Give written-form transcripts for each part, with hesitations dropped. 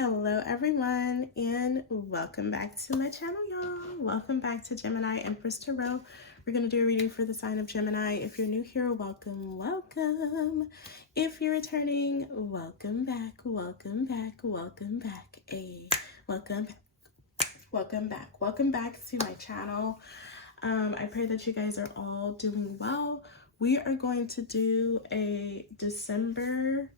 Hello everyone, and welcome back to my channel, y'all. Welcome back to Gemini Empress Tarot. We're going to do a reading for the sign of Gemini. If you're new here, welcome, welcome. If you're returning, welcome back, welcome back, welcome back. Welcome back, welcome back, welcome back to my channel. I pray that you guys are all doing well. We are going to do a December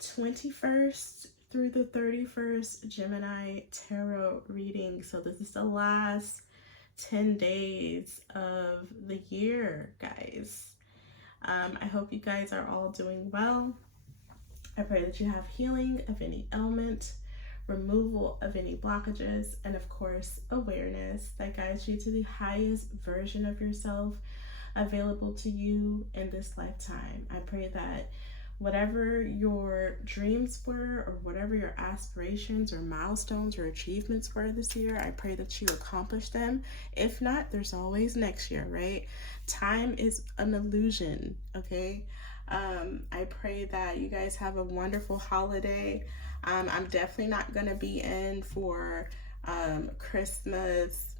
21st through the 31st Gemini tarot reading. So this is the last 10 days of the year, guys. I hope you guys are all doing well. I pray that you have healing of any ailment, removal of any blockages, and of course awareness that guides you to the highest version of yourself available to you in this lifetime. I pray that whatever your dreams were, or whatever your aspirations or milestones or achievements were this year, I pray that you accomplish them. If not, there's always next year, right? Time is an illusion, okay? I pray that you guys have a wonderful holiday. I'm definitely not gonna be in for Christmas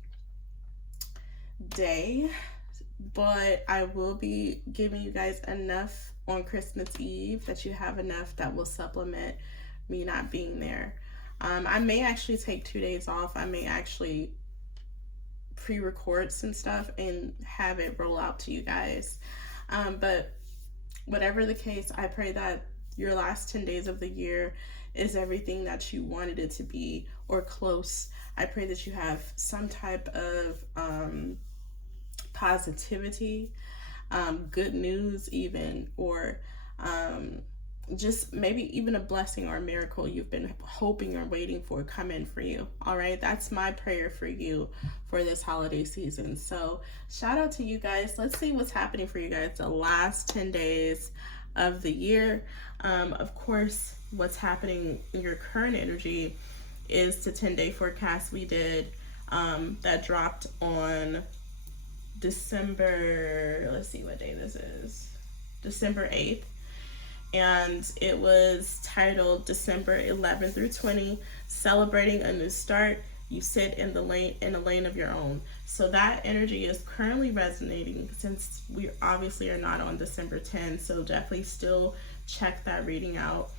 Day, but I will be giving you guys enough on Christmas Eve that you have enough that will supplement me not being there. I may actually take 2 days off. I may actually pre-record some stuff and have it roll out to you guys. But whatever the case, I pray that your last 10 days of the year is everything that you wanted it to be, or close. I pray that you have some type of positivity, good news even, or just maybe even a blessing or a miracle you've been hoping or waiting for come in for you. All right, that's my prayer for you for this holiday season. So shout out to you guys. Let's see what's happening for you guys the last 10 days of the year. Of course, what's happening in your current energy is the 10-day forecast we did that dropped on December, let's see what day this is, December 8th, and it was titled December 11 through 20, celebrating a new start. You sit in a lane of your own. So that energy is currently resonating since we obviously are not on December 10th. So definitely still check that reading out.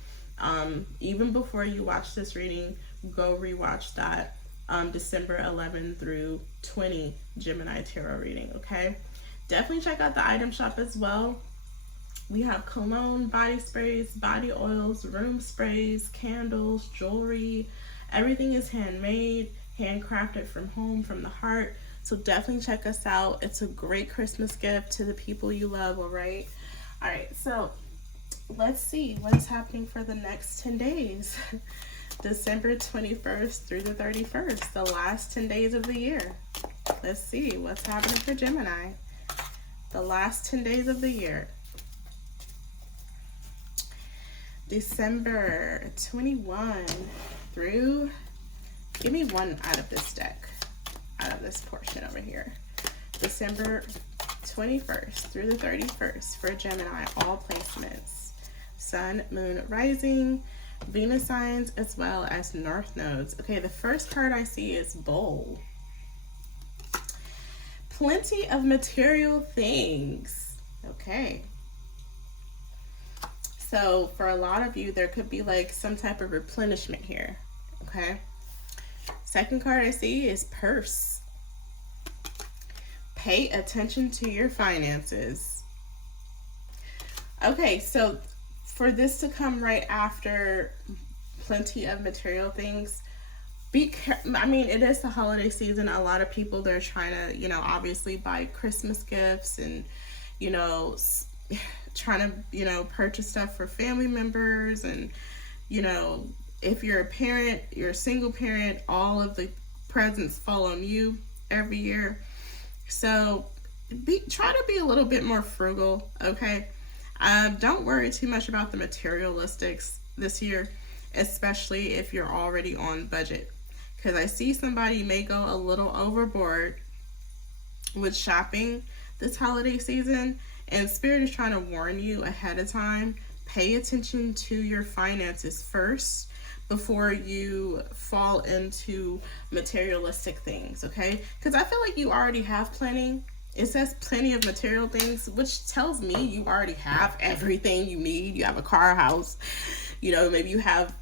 Even before you watch this reading, go rewatch that December 11 through 20 Gemini tarot reading, okay? Definitely check out the item shop as well. We have cologne, body sprays, body oils, room sprays, candles, jewelry. Everything is handmade, handcrafted from home, from the heart. So definitely check us out. It's a great Christmas gift to the people you love, all right? All right, so let's see what is happening for the next 10 days. December 21st through the 31st, the last 10 days of the year. Let's see what's happening for Gemini. The last 10 days of the year. December 21 through, give me one out of this deck, out of this portion over here. December 21st through the 31st for Gemini, all placements. Sun, moon, rising, Venus signs, as well as north nodes. Okay, the first card I see is bowl. Plenty of material things. Okay. So for a lot of you, there could be like some type of replenishment here. Okay. Second card I see is purse. Pay attention to your finances. Okay, so for this to come right after plenty of material things, I mean, it is the holiday season. A lot of people, they're trying to, you know, obviously buy Christmas gifts and, you know, trying to, you know, purchase stuff for family members. And, you know, if you're a parent, you're a single parent, all of the presents fall on you every year. So try to be a little bit more frugal, okay? Don't worry too much about the materialistics this year, especially if you're already on budget, because I see somebody may go a little overboard with shopping this holiday season, and Spirit is trying to warn you ahead of time. pay attention to your finances first before you fall into materialistic things, okay? Because I feel like you already have plenty. It says plenty of material things, which tells me you already have everything you need. You have a car, house, you know, maybe you have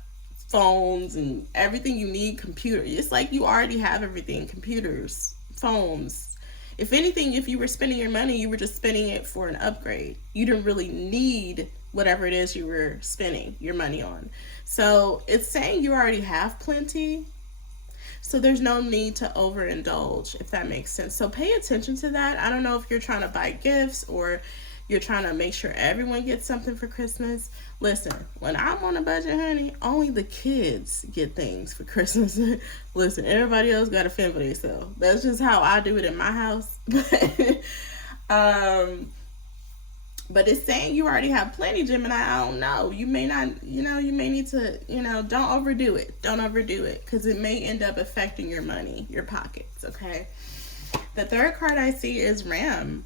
phones and everything you need, computer. It's like you already have everything, computers, phones. If anything, if you were spending your money, you were just spending it for an upgrade. You didn't really need whatever it is you were spending your money on. So it's saying you already have plenty. So there's no need to overindulge, if that makes sense. So pay attention to that. I don't know if you're trying to buy gifts or you're trying to make sure everyone gets something for Christmas. Listen, when I'm on a budget, honey, only the kids get things for Christmas. Listen, everybody else got to fend for themselves. That's just how I do it in my house. But it's saying you already have plenty, Gemini. I don't know. You may not, you may need to, don't overdo it. Don't overdo it, because it may end up affecting your money, your pockets, okay? The third card I see is Ram.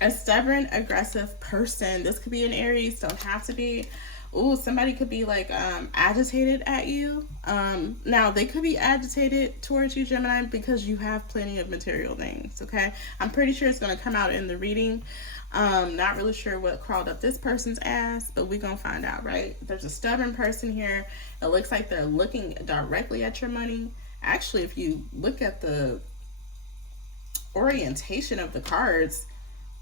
A stubborn, aggressive person. This could be an Aries, don't have to be. Ooh, somebody could be like agitated at you. Now they could be agitated towards you, Gemini, because you have plenty of material things, okay? I'm pretty sure it's going to come out in the reading. Not really sure what crawled up this person's ass, but we're going to find out, right? There's a stubborn person here. It looks like they're looking directly at your money. Actually, if you look at the orientation of the cards,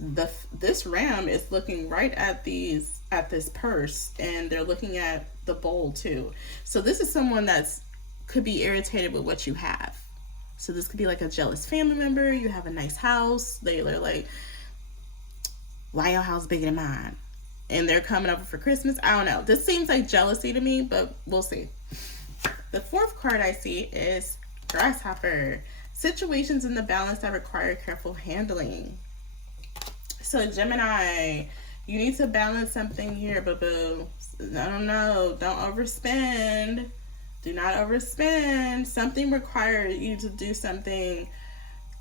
this Ram is looking right at this purse, and they're looking at the bowl too. So this is someone that's could be irritated with what you have. So this could be like a jealous family member. You have a nice house. They're like, why your house bigger than mine? And they're coming over for Christmas. I don't know. This seems like jealousy to me, but we'll see. The fourth card I see is Grasshopper. Situations in the balance that require careful handling. So Gemini, you need to balance something here, boo-boo. I don't know. Don't overspend. Do not overspend. Something requires you to do something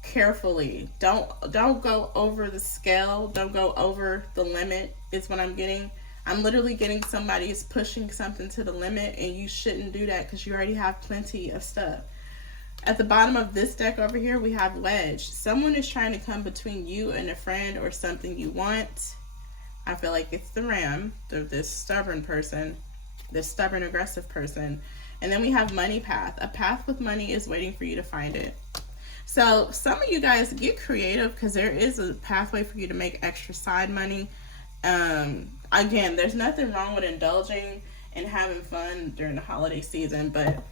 carefully. Don't go over the scale. Don't go over the limit is what I'm getting. I'm literally getting somebody is pushing something to the limit, and you shouldn't do that because you already have plenty of stuff. At the bottom of this deck over here, we have Wedge. Someone is trying to come between you and a friend or something you want. I feel like it's the Ram, this stubborn person, this stubborn, aggressive person. And then we have Money Path. A path with money is waiting for you to find it. So some of you guys get creative, because there is a pathway for you to make extra side money. Again, there's nothing wrong with indulging and having fun during the holiday season, but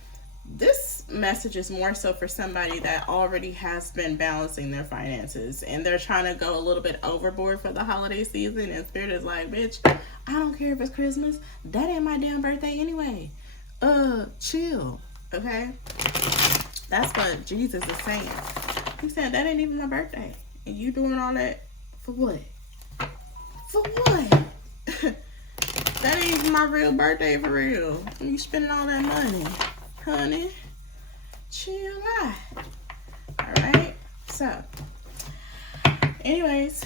this message is more so for somebody that already has been balancing their finances and they're trying to go a little bit overboard for the holiday season, and Spirit is like, bitch, I don't care if it's Christmas. That ain't my damn birthday anyway. Chill, okay? That's what Jesus is saying. He said, that ain't even my birthday. And you doing all that for what? For what? That ain't even my real birthday for real. You spending all that money. Honey, chill out. Alright, so anyways,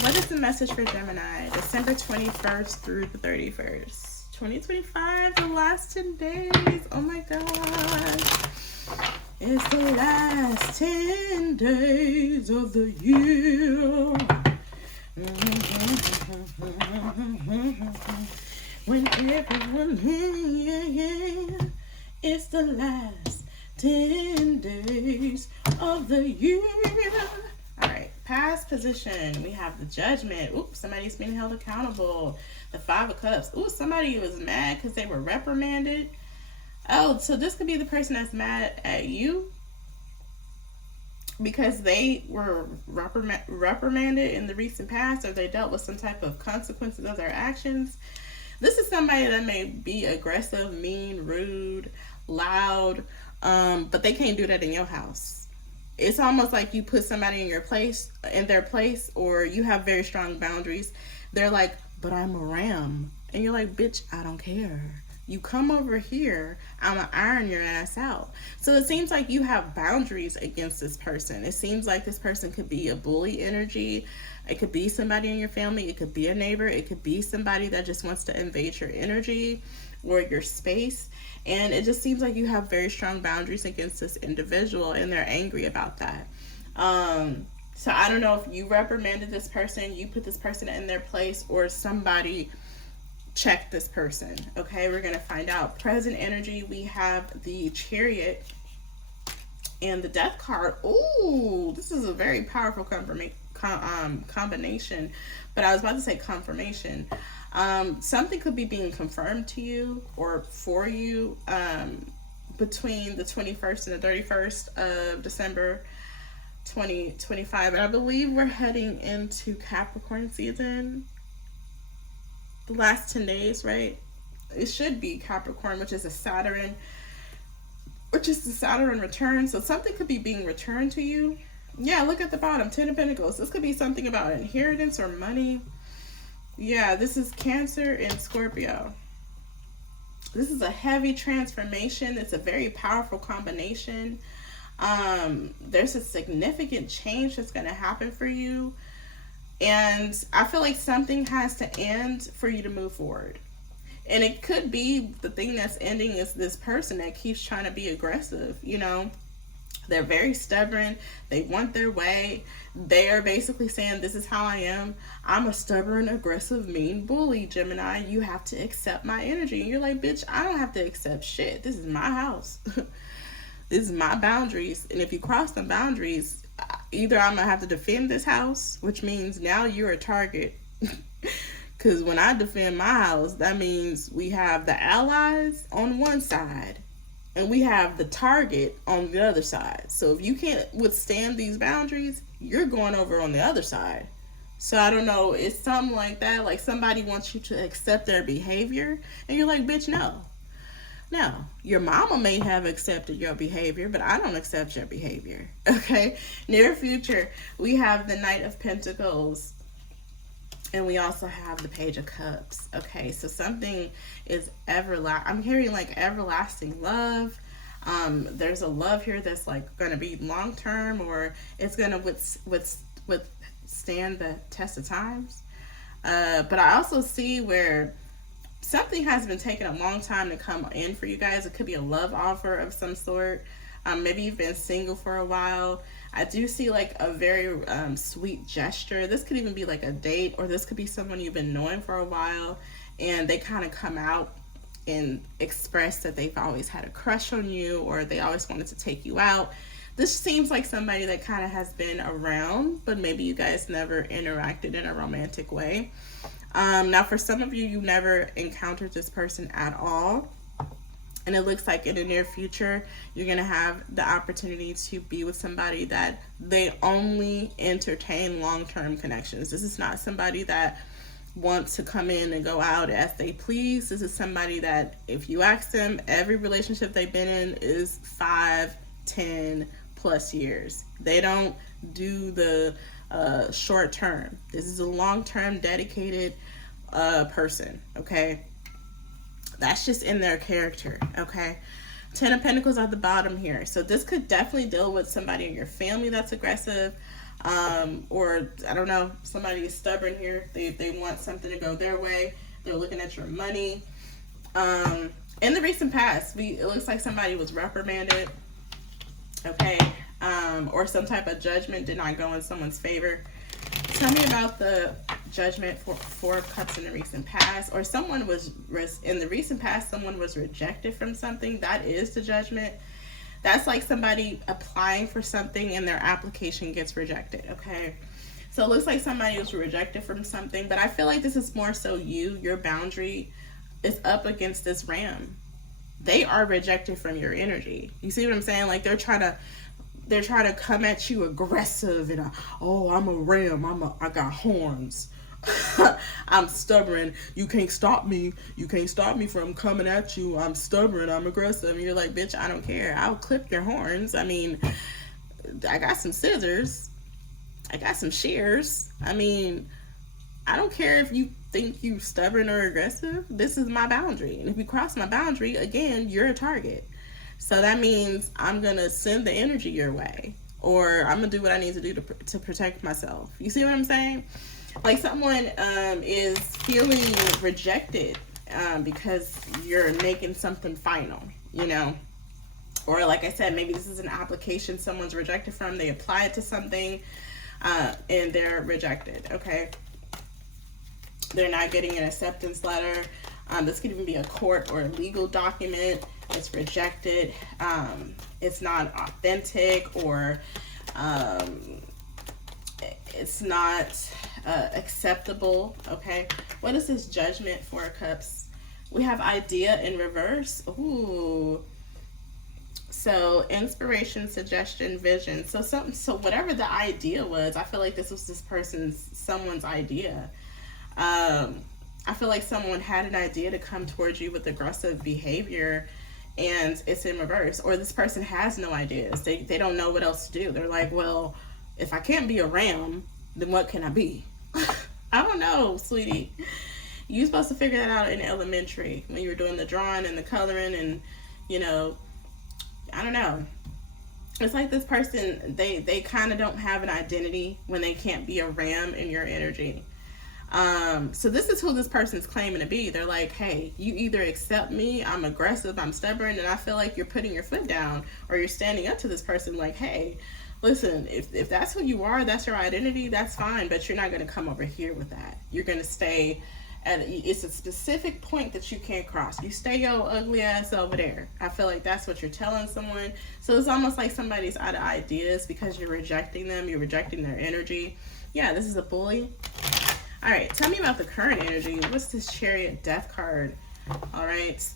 what is the message for Gemini? December 21st through the 31st, 2025, the last 10 days. Oh my gosh, it's the last 10 days of the year. When everyone here, it's the last 10 days of the year. All right, past position. We have the Judgment. Oops, somebody's being held accountable. The Five of Cups. Ooh, somebody was mad because they were reprimanded. Oh, so this could be the person that's mad at you because they were reprimanded in the recent past, or they dealt with some type of consequences of their actions. This is somebody that may be aggressive, mean, rude, loud, but they can't do that in your house. It's almost like you put somebody in their place, or you have very strong boundaries. They're like, but I'm a Ram. And you're like, bitch, I don't care. You come over here, I'm gonna iron your ass out. So it seems like you have boundaries against this person. It seems like this person could be a bully energy. It could be somebody in your family. It could be a neighbor. It could be somebody that just wants to invade your energy or your space. And it just seems like you have very strong boundaries against this individual, and they're angry about that. So I don't know if you reprimanded this person, you put this person in their place, or somebody checked this person. Okay, we're gonna find out. Present energy, we have the Chariot and the Death card. Ooh, this is a very powerful combination, but I was about to say confirmation. Something could be being confirmed to you or for you between the 21st and the 31st of December 2025. And I believe we're heading into Capricorn season. The last 10 days, right? It should be Capricorn, which is the Saturn return. So something could be being returned to you. Yeah, look at the bottom, 10 of Pentacles. This could be something about inheritance or money. Yeah, this is Cancer and Scorpio. This is a heavy transformation. It's a very powerful combination. There's a significant change that's going to happen for you. And I feel like something has to end for you to move forward. And it could be the thing that's ending is this person that keeps trying to be aggressive, you know. They're very stubborn. They want their way. They are basically saying, this is how I am. I'm a stubborn, aggressive, mean bully, Gemini. You have to accept my energy. And you're like, bitch, I don't have to accept shit. This is my house. This is my boundaries. And if you cross the boundaries, either I'm going to have to defend this house, which means now you're a target. Because when I defend my house, that means we have the allies on one side and we have the target on the other side. So if you can't withstand these boundaries, you're going over on the other side. So I don't know, it's something like that. Like somebody wants you to accept their behavior and you're like, bitch, no. Now, your mama may have accepted your behavior, but I don't accept your behavior. Okay? Near future, we have the Knight of Pentacles. And we also have the Page of Cups. Okay, so something is I'm hearing like everlasting love. There's a love here that's like going to be long term, or it's going to withstand the test of times. But I also see where something has been taking a long time to come in for you guys. It could be a love offer of some sort. Maybe you've been single for a while. I do see like a very sweet gesture. This could even be like a date, or this could be someone you've been knowing for a while and they kind of come out and express that they've always had a crush on you, or they always wanted to take you out. This seems like somebody that kind of has been around, but maybe you guys never interacted in a romantic way. Now for some of you, you never encountered this person at all. And it looks like in the near future, you're going to have the opportunity to be with somebody that they only entertain long-term connections. This is not somebody that wants to come in and go out as they please. This is somebody that if you ask them, every relationship they've been in is 5, 10 plus years. They don't do the short term. This is a long-term dedicated person, okay? That's just in their character, okay? 10 of Pentacles at the bottom here. So this could definitely deal with somebody in your family that's aggressive. Or, I don't know, somebody is stubborn here. They want something to go their way. They're looking at your money. In the recent past, it looks like somebody was reprimanded, okay? Or some type of judgment did not go in someone's favor. Tell me about the judgment for 4 of Cups in the recent past, or someone was in the recent past, someone was rejected from something. That is the judgment. That's like somebody applying for something and their application gets rejected, okay? So it looks like somebody was rejected from something, but I feel like this is more so your boundary is up against this ram. They are rejected from your energy. You see what I'm saying? Like they're trying to come at you aggressive and I'm a ram. I got horns. I'm stubborn. You can't stop me. You can't stop me from coming at you. I'm stubborn. I'm aggressive. And you're like, bitch, I don't care. I'll clip your horns. I mean, I got some scissors. I got some shears. I mean, I don't care if you think you stubborn or aggressive, this is my boundary. And if you cross my boundary, again, you're a target. So that means I'm going to send the energy your way, or I'm going to do what I need to do to protect myself. You see what I'm saying? Like someone is feeling rejected because you're making something final, you know? Or like I said, maybe this is an application someone's rejected from. They apply it to something and they're rejected, okay? They're not getting an acceptance letter. This could even be a court or a legal document. It's rejected. It's not authentic, or it's not acceptable, okay? What is this Judgment, Four of Cups? We have idea in reverse. Ooh. So inspiration, suggestion, vision. So whatever the idea was, I feel like this was someone's idea. I feel like someone had an idea to come towards you with aggressive behavior, and it's in reverse. Or this person has no ideas. They don't know what else to do. They're like, well, if I can't be a ram, then what can I be? I don't know, sweetie. You're supposed to figure that out in elementary when you were doing the drawing and the coloring, and, you know, I don't know. It's like this person, they kind of don't have an identity when they can't be a ram in your energy. So this is who this person's claiming to be. They're like, hey, you either accept me, I'm aggressive, I'm stubborn, and I feel like you're putting your foot down, or you're standing up to this person like, hey, listen, if that's who you are, that's your identity, that's fine, but you're not going to come over here with that. You're going to stay at, it's a specific point that you can't cross. You stay your ugly ass over there. I feel like that's what you're telling someone. So it's almost like somebody's out of ideas because you're rejecting them, you're rejecting their energy. Yeah, this is a bully. All right, tell me about the current energy. What's this Chariot, Death card? All right.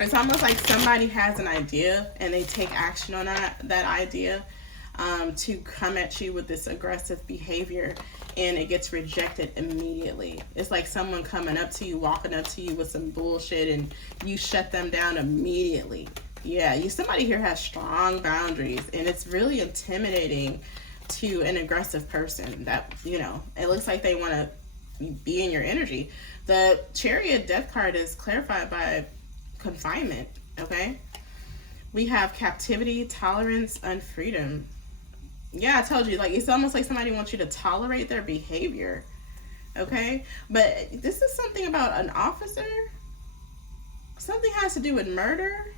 It's almost like somebody has an idea and they take action on that idea to come at you with this aggressive behavior, and it gets rejected immediately. It's like someone coming up to you, walking up to you with some bullshit, and you shut them down immediately. Yeah, somebody here has strong boundaries, and it's really intimidating to an aggressive person that, you know, it looks like they want to be in your energy. The Chariot, Death card is clarified by confinement, okay? We have captivity, tolerance, and freedom. Yeah, I told you, like, it's almost like somebody wants you to tolerate their behavior, okay? But this is something about an officer. Something has to do with murder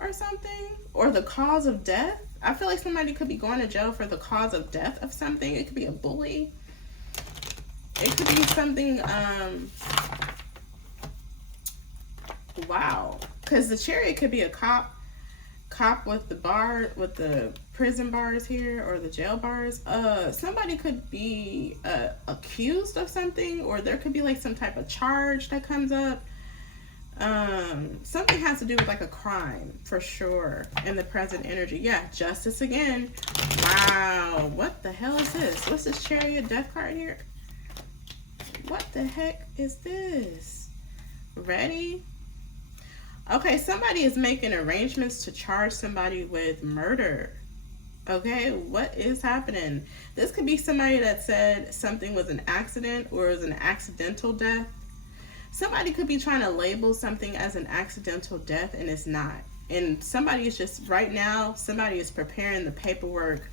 or something, or the cause of death. I feel like somebody could be going to jail for the cause of death of something. It could be a bully. It could be something, wow. Because the Chariot could be a cop with the prison bars here, or the jail bars. Somebody could be accused of something, or there could be like some type of charge that comes up. Something has to do with like a crime for sure in the present energy. Yeah, justice again. Wow, what the hell is this? What's this Chariot, Death card here? What the heck is this? Ready? Okay, somebody is making arrangements to charge somebody with murder. Okay, what is happening? This could be somebody that said something was an accident or was an accidental death. Somebody could be trying to label something as an accidental death, and it's not. And somebody is just, right now, somebody is preparing the paperwork,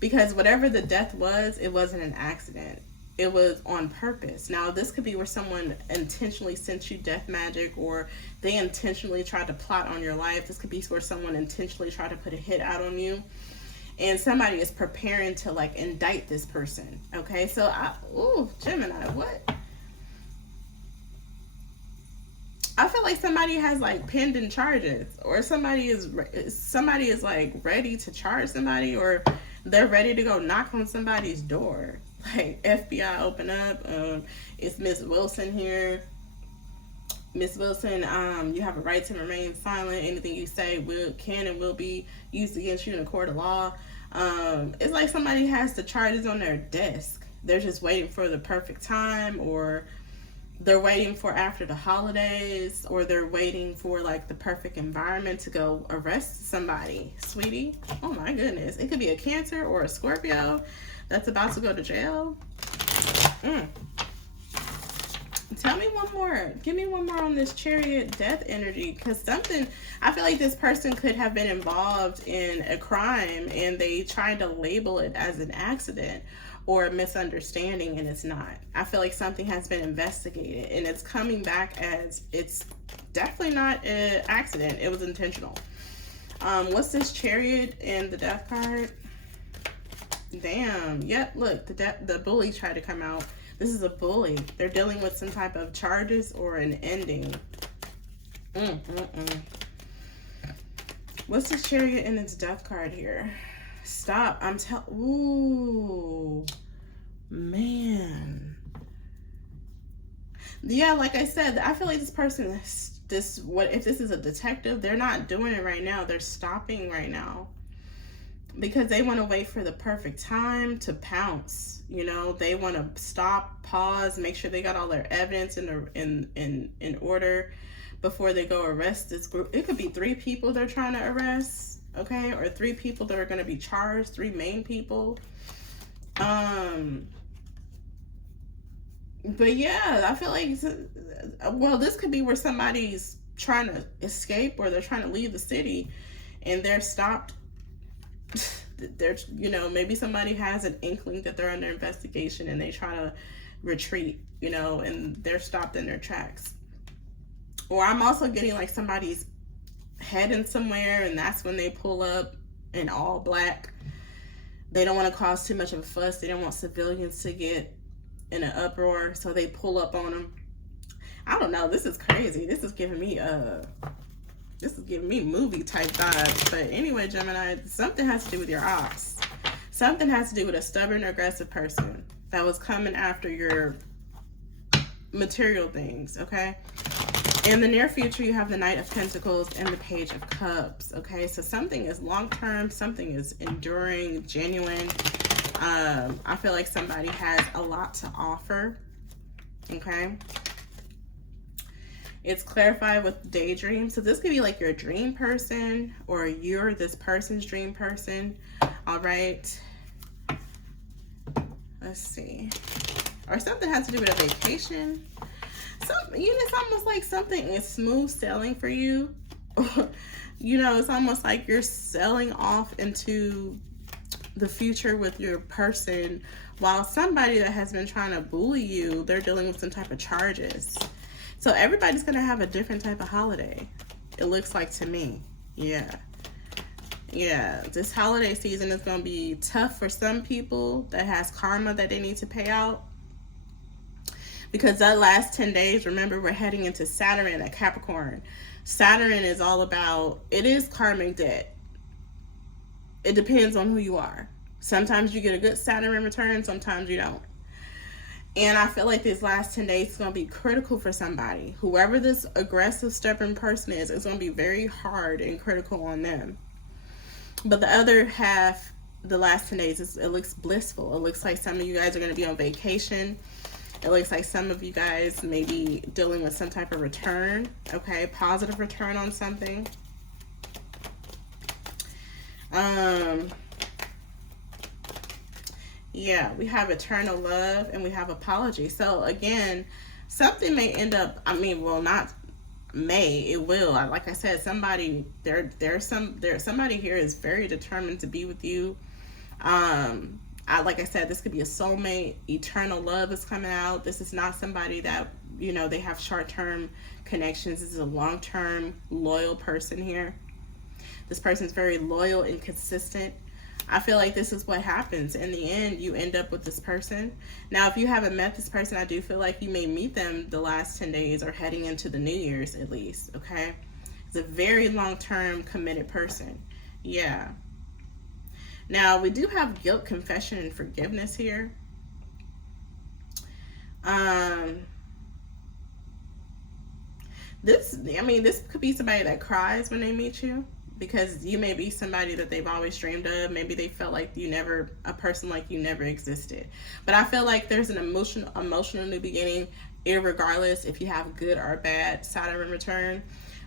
because whatever the death was, it wasn't an accident. It was on purpose. Now, this could be where someone intentionally sent you death magic, or they intentionally tried to plot on your life. This could be where someone intentionally tried to put a hit out on you, and somebody is preparing to like indict this person. Okay, so Gemini, what? I feel like somebody has like pending charges, or somebody is like ready to charge somebody, or they're ready to go knock on somebody's door. Like, FBI, open up. It's Miss Wilson here. Miss Wilson, you have a right to remain silent. Anything you say can and will be used against you in a court of law. It's like somebody has the charges on their desk. They're just waiting for the perfect time, or they're waiting for after the holidays, or they're waiting for like the perfect environment to go arrest somebody. Sweetie, oh my goodness. It could be a Cancer or a Scorpio that's about to go to jail. Mm. Tell me one more. Give me one more on this Chariot death energy, because something, I feel like this person could have been involved in a crime and they tried to label it as an accident or a misunderstanding, and it's not. I feel like something has been investigated and it's coming back as it's definitely not an accident. It was intentional. What's this Chariot and the death card? Damn. Yep, look, the bully tried to come out. This is a bully. They're dealing with some type of charges or an ending. What's this Chariot and its death card here? Stop. Ooh. Man. Yeah, like I said, I feel like this person, if this is a detective, they're not doing it right now. They're stopping right now, because they want to wait for the perfect time to pounce. You know, they want to stop, pause, make sure they got all their evidence in order before they go arrest this group. It could be 3 people they're trying to arrest, okay, or 3 people that are going to be charged, 3 main people. But yeah, I feel like, well, this could be where somebody's trying to escape or they're trying to leave the city and they're stopped. They're, you know, maybe somebody has an inkling that they're under investigation and they try to retreat, you know, and they're stopped in their tracks. Or I'm also getting like somebody's heading somewhere and that's when they pull up in all black. They don't want to cause too much of a fuss. They don't want civilians to get in an uproar, so they pull up on them. I don't know. This is crazy. This is giving me movie type vibes. But anyway, Gemini, something has to do with your ops. Something has to do with a stubborn, aggressive person that was coming after your material things, okay? In the near future, you have the Knight of Pentacles and the Page of Cups, okay? So something is long-term, something is enduring, genuine. I feel like somebody has a lot to offer, okay? It's clarified with daydream. So this could be like your dream person or you're this person's dream person, all right? Let's see. Or something has to do with a vacation. It's almost like something is smooth sailing for you. You know, it's almost like you're sailing off into the future with your person, while somebody that has been trying to bully you, they're dealing with some type of charges. So everybody's going to have a different type of holiday, it looks like to me. Yeah, this holiday season is going to be tough for some people that has karma that they need to pay out. Because that last 10 days, remember, we're heading into Saturn at Capricorn. Saturn is all about, it is karmic debt. It depends on who you are. Sometimes you get a good Saturn in return, sometimes you don't. And I feel like these last 10 days is going to be critical for somebody. Whoever this aggressive, stubborn person is, it's going to be very hard and critical on them. But the other half, the last 10 days, it looks blissful. It looks like some of you guys are going to be on vacation. It looks like some of you guys may be dealing with some type of return, okay? Positive return on something. Yeah, we have eternal love and we have apology. So again, something may end up, well, not may, it will. Like I said, somebody here is very determined to be with you. Like I said, this could be a soulmate. Eternal love is coming out. This is not somebody that, you know, they have short-term connections. This is a long-term loyal person here. This person is very loyal and consistent. I feel like this is what happens. In the end, you end up with this person. Now, if you haven't met this person, I do feel like you may meet them the last 10 days or heading into the New Year's at least, okay? It's a very long-term committed person. Yeah. Now, we do have guilt, confession, and forgiveness here. This could be somebody that cries when they meet you, because you may be somebody that they've always dreamed of. Maybe they felt like a person like you never existed. But I feel like there's an emotional new beginning. irregardless if you have good or bad Saturn return.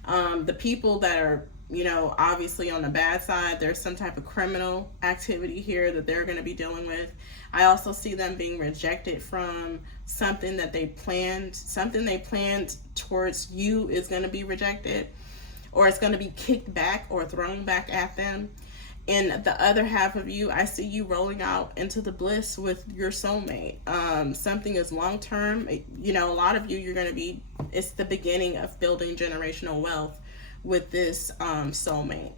The people that are, you know, obviously on the bad side, there's some type of criminal activity here that they're going to be dealing with. I also see them being rejected from something that they planned. Something they planned towards you is going to be rejected, or it's going to be kicked back or thrown back at them. And the other half of you, I see you rolling out into the bliss with your soulmate. Something is long term. You know, a lot of you, you're going to be, it's the beginning of building generational wealth with this soulmate.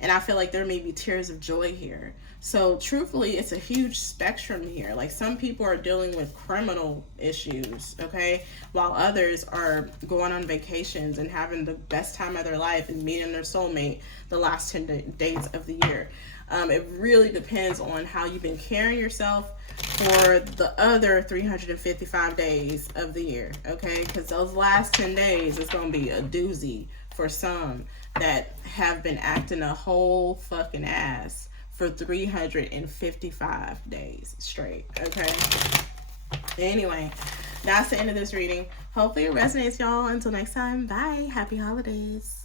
And I feel like there may be tears of joy here. So truthfully, it's a huge spectrum here. Like, some people are dealing with criminal issues, okay, while others are going on vacations and having the best time of their life and meeting their soulmate the last 10 days of the year. It really depends on how you've been carrying yourself for the other 355 days of the year, okay? Because those last 10 days is going to be a doozy for some that have been acting a whole fucking ass for 355 days straight, okay? Anyway, that's the end of this reading. Hopefully it resonates, y'all. Until next time, bye. Happy holidays.